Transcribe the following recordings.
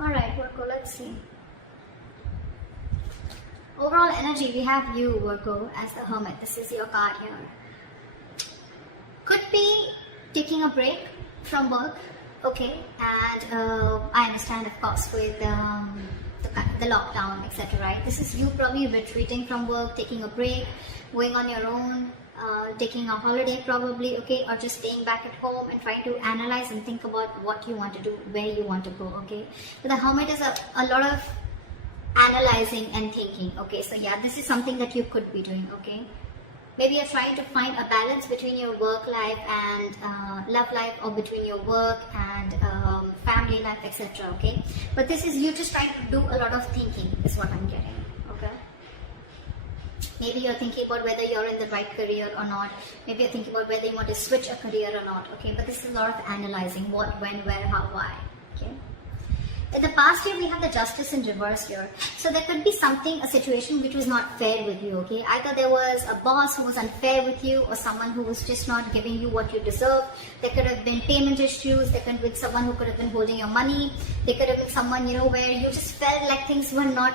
Alright, Virgo, let's see. Overall energy, we have you, Virgo, as the Hermit. This is your card here. Could be taking a break from work, okay, and I understand, of course, with the lockdown, etc., right? This is you probably retreating from work, taking a break, going on your own, taking a holiday probably, okay, or just staying back at home and trying to analyze and think about what you want to do, where you want to go, okay? But the Hermit is a lot of analyzing and thinking, okay? So yeah, this is something that you could be doing, okay? Maybe you're trying to find a balance between your work life and love life, or between your work and family life, etc., okay? But this is you just trying to do a lot of thinking, is what I'm getting, okay? Maybe you're thinking about whether you're in the right career or not. Maybe you're thinking about whether you want to switch a career or not, okay? But this is a lot of analyzing: what, when, where, how, why, okay? In the past year, we have the Justice in reverse here. So there could be something, a situation which was not fair with you, okay? Either there was a boss who was unfair with you, or someone who was just not giving you what you deserve. There could have been payment issues. There could have been someone who could have been holding your money. There could have been someone, you know, where you just felt like things were not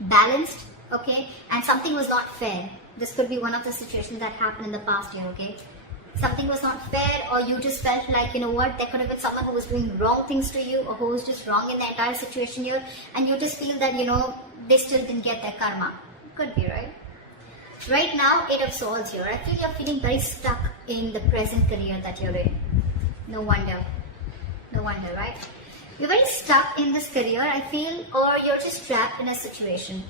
balanced, okay? And something was not fair. This could be one of the situations that happened in the past year, okay? Something was not fair, or you just felt like, you know what, there could have been someone who was doing wrong things to you, or who was just wrong in the entire situation here, and you just feel that, you know, they still didn't get their karma. Could be, right? Right now, 8 of Swords here. I feel you're feeling very stuck in the present career that you're in. No wonder. No wonder, right? You're very stuck in this career, I feel, or you're just trapped in a situation.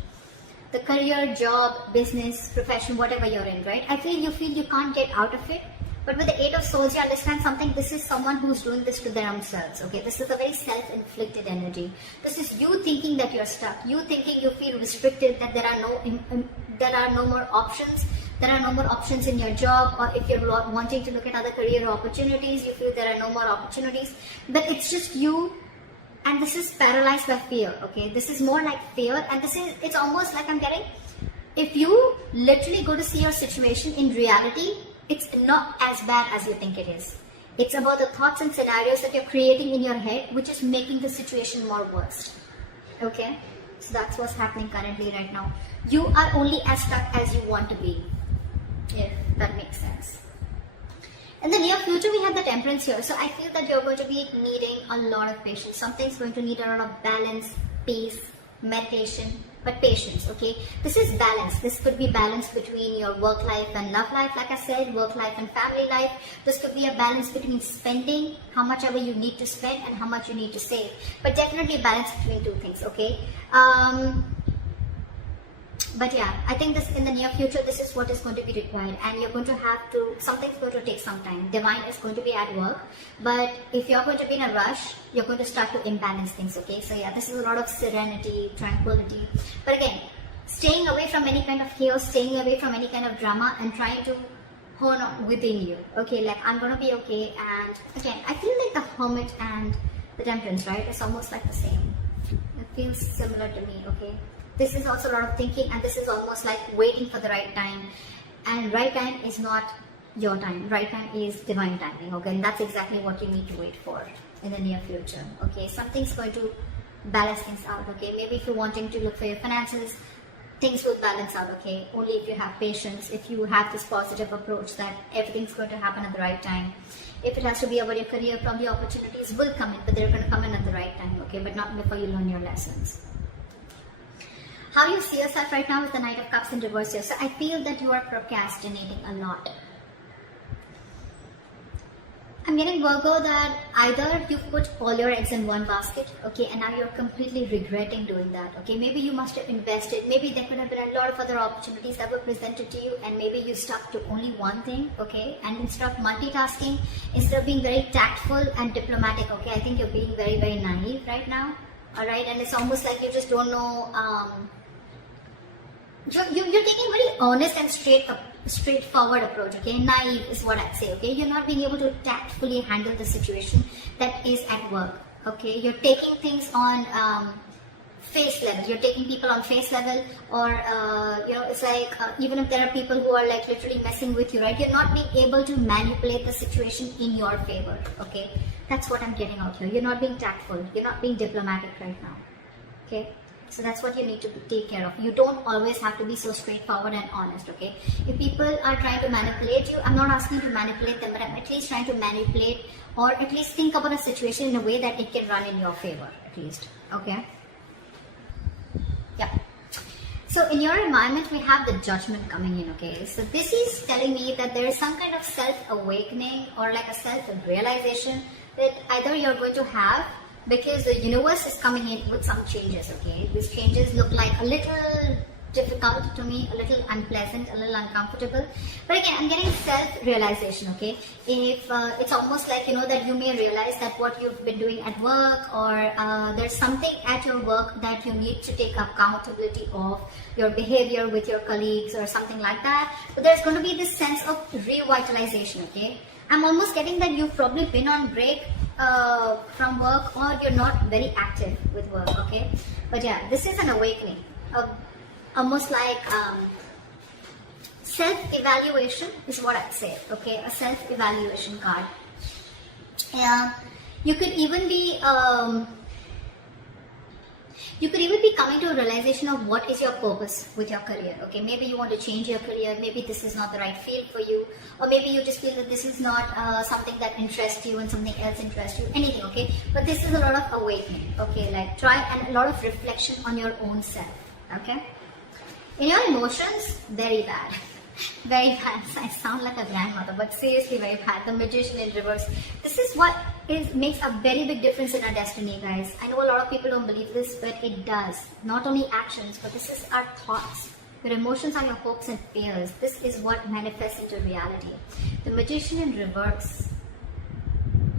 The career, job, business, profession, whatever you're in, right? I feel you can't get out of it. But with the 8 of Swords, you understand something. This is someone who's doing this to themselves, okay? This is a very self-inflicted energy. This is you thinking that you're stuck. You thinking you feel restricted, that there are no more options. There are no more options in your job, or if you're wanting to look at other career opportunities, you feel there are no more opportunities. But it's just you, and this is paralyzed by fear, okay? This is more like fear, and it's almost like I'm getting, if you literally go to see your situation in reality, it's not as bad as you think it is. It's about the thoughts and scenarios that you're creating in your head, which is making the situation more worse. Okay? So that's what's happening currently right now. You are only as stuck as you want to be, if that makes sense. In the near future, we have the Temperance here. So I feel that you're going to be needing a lot of patience. Something's going to need a lot of balance, peace, meditation, but patience, okay? This is balance. This could be balance between your work life and love life, like I said, work life and family life. This could be a balance between spending, how much ever you need to spend, and how much you need to save. But definitely a balance between two things, okay? But yeah, I think this in the near future, this is what is going to be required, and you're going to have to, something's going to take some time. Divine is going to be at work, but if you're going to be in a rush, you're going to start to imbalance things, okay? So yeah, this is a lot of serenity, tranquility. But again, staying away from any kind of chaos, staying away from any kind of drama, and trying to hone on within you, okay? Like, I'm going to be okay. And again, I feel like the Hermit and the Temperance, right? It's almost like the same. It feels similar to me, okay? This is also a lot of thinking, and this is almost like waiting for the right time. And right time is not your time. Right time is divine timing, okay? And that's exactly what you need to wait for in the near future, okay? Something's going to balance things out, okay? Maybe if you're wanting to look for your finances, things will balance out, okay? Only if you have patience, if you have this positive approach that everything's going to happen at the right time. If it has to be about your career, probably opportunities will come in, but they're going to come in at the right time, okay? But not before you learn your lessons. How you see yourself right now with the Knight of Cups in reverse here. So I feel that you are procrastinating a lot. I'm getting, Virgo, that either you've put all your eggs in one basket, okay, and now you're completely regretting doing that, okay. Maybe you must have invested, maybe there could have been a lot of other opportunities that were presented to you, and maybe you stuck to only one thing, okay. And instead of multitasking, instead of being very tactful and diplomatic, okay, I think you're being very, very naive right now, alright. And it's almost like you just don't know, you're taking a very honest and straightforward approach, okay? Naive is what I'd say, okay? You're not being able to tactfully handle the situation that is at work, okay? You're taking things on face level. You're taking people on face level, or, you know, it's like, even if there are people who are like literally messing with you, right? You're not being able to manipulate the situation in your favor, okay? That's what I'm getting out here. You're not being tactful. You're not being diplomatic right now. Okay? So that's what you need to take care of. You don't always have to be so straightforward and honest, okay? If people are trying to manipulate you, I'm not asking you to manipulate them, but I'm at least trying to manipulate or at least think about a situation in a way that it can run in your favor, at least, okay? Yeah. So in your environment, we have the Judgment coming in, okay? So this is telling me that there is some kind of self-awakening or like a self-realization that either you're going to have, because the universe is coming in with some changes, okay? These changes look like a little difficult to me, a little unpleasant, a little uncomfortable. But again, I'm getting self-realization, okay? If it's almost like, that you may realize that what you've been doing at work, or there's something at your work that you need to take accountability of, your behavior with your colleagues or something like that. But there's going to be this sense of revitalization, okay? I'm almost getting that you've probably been on break from work, or you're not very active with work, okay? But yeah, this is an awakening, almost like self-evaluation is what I'd say, okay? A self-evaluation card. You could even be coming to a realization of what is your purpose with your career, okay? Maybe you want to change your career, maybe this is not the right field for you, or maybe you just feel that this is not something that interests you and something else interests you, anything, okay? But this is a lot of awakening, okay? Like and a lot of reflection on your own self, okay? In your emotions, very bad. Very bad. I sound like a grandmother, but seriously very bad. The Magician in reverse. This is what makes a very big difference in our destiny, guys. I know a lot of people don't believe this, but it does. Not only actions, but this is our thoughts. Your emotions are your hopes and fears. This is what manifests into reality. The Magician in reverse.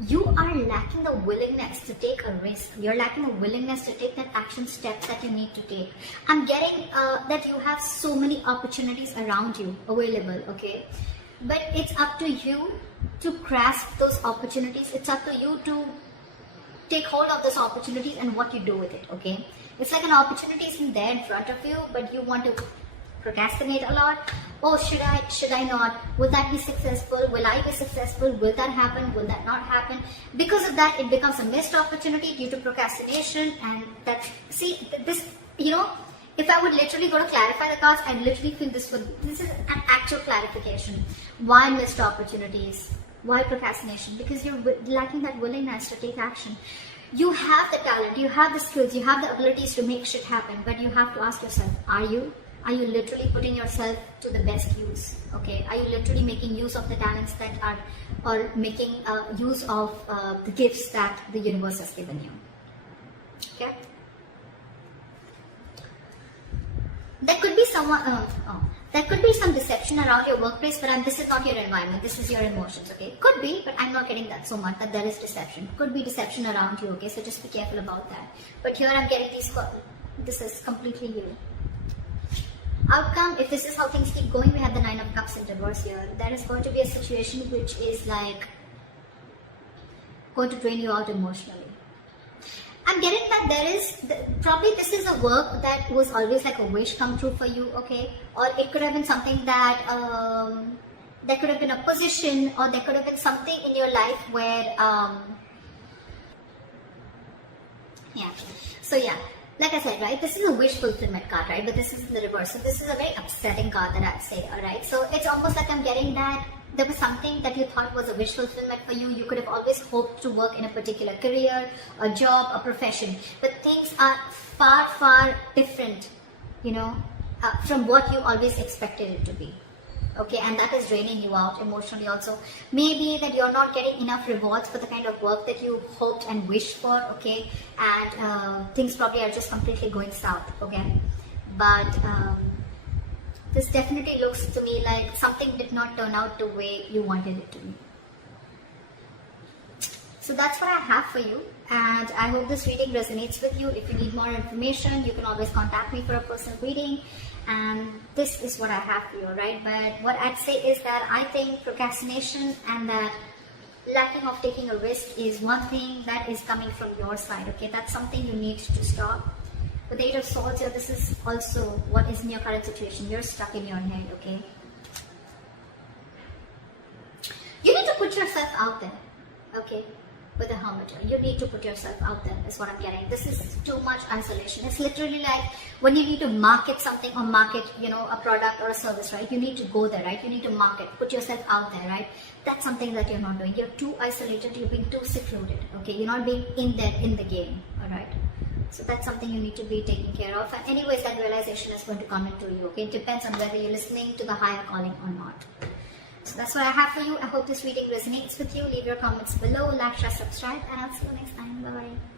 You are lacking the willingness to take a risk. You're lacking the willingness to take that action steps that you need to take. I'm getting that you have so many opportunities around you available, okay? But it's up to you to grasp those opportunities. It's up to you to take hold of those opportunities and what you do with it, okay? It's like an opportunity is there in front of you, but you want to procrastinate a lot. Oh, should I not? Will that be successful? Will I be successful? Will that happen? Will that not happen? Because of that, it becomes a missed opportunity due to procrastination. And that's, see, this, if I would literally go to clarify the cards, I literally feel this is an actual clarification. Why missed opportunities? Why procrastination? Because you're lacking that willingness to take action. You have the talent, you have the skills, you have the abilities to make shit happen, but you have to ask yourself, are you literally putting yourself to the best use, okay? Are you literally making use of the talents that are, or making use of the gifts that the universe has given you, okay? There could be there could be some deception around your workplace, but this is not your environment, this is your emotions, okay? Could be, but I'm not getting that so much, that there is deception. Could be deception around you, okay? So just be careful about that. But here I'm getting this is completely you. Outcome, if this is how things keep going, we have the Nine of Cups in reverse here. There is going to be a situation which is like going to drain you out emotionally. I'm getting that there is, probably this is a work that was always like a wish come true for you, okay? Or it could have been something that, there could have been a position, or there could have been something in your life where, yeah. So yeah. Like I said, right, this is a wish fulfillment card, right? But this is in the reverse. So this is a very upsetting card that I'd say, alright? So it's almost like I'm getting that there was something that you thought was a wish fulfillment for you. You could have always hoped to work in a particular career, a job, a profession. But things are far, far different, from what you always expected it to be. Okay, and that is draining you out emotionally also. Maybe that you're not getting enough rewards for the kind of work that you hoped and wished for, okay? And things probably are just completely going south, okay? But this definitely looks to me like something did not turn out the way you wanted it to be. So that's what I have for you. And I hope this reading resonates with you. If you need more information, you can always contact me for a personal reading. And this is what I have for you, right? But what I'd say is that I think procrastination and that lacking of taking a risk is one thing that is coming from your side, okay? That's something you need to stop. With the Eight of Swords here, this is also what is in your current situation. You're stuck in your head, okay? You need to put yourself out there, okay? with the Hermit. You need to put yourself out there, is what I'm getting. This is too much isolation. It's literally like when you need to market something or market, a product or a service, right? You need to go there, right? You need to market, put yourself out there, right? That's something that you're not doing. You're too isolated, you're being too secluded, okay? You're not being in there in the game, all right? So that's something you need to be taking care of. And anyways, that realization is going to come into you, okay? It depends on whether you're listening to the higher calling or not. So that's what I have for you. I hope this reading resonates with you. Leave your comments below, like, share, subscribe, and I'll see you next time. Bye-bye.